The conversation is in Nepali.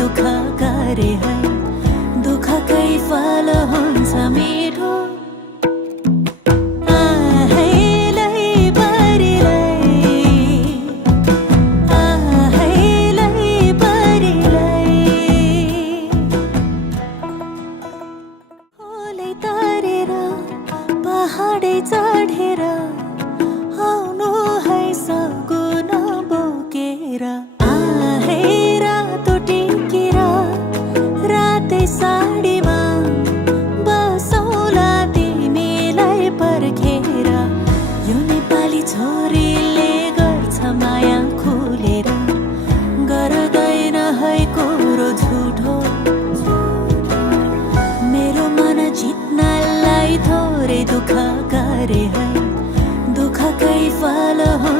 दुःख गरे है दुःखकै फल हुन्छ मिठो पहाडै चढेर आउनु है सगुन बोकेर आहे रातो टिकेर रातै साडीमा बसौला तिमीलाई पर्खेर यो नेपाली छोरीले गर्छ माया खुलेर गर्दैन है कुरो झुठो मेरो मन जित्नलाई थोरै दुःख गरे है दुःखकै फल हो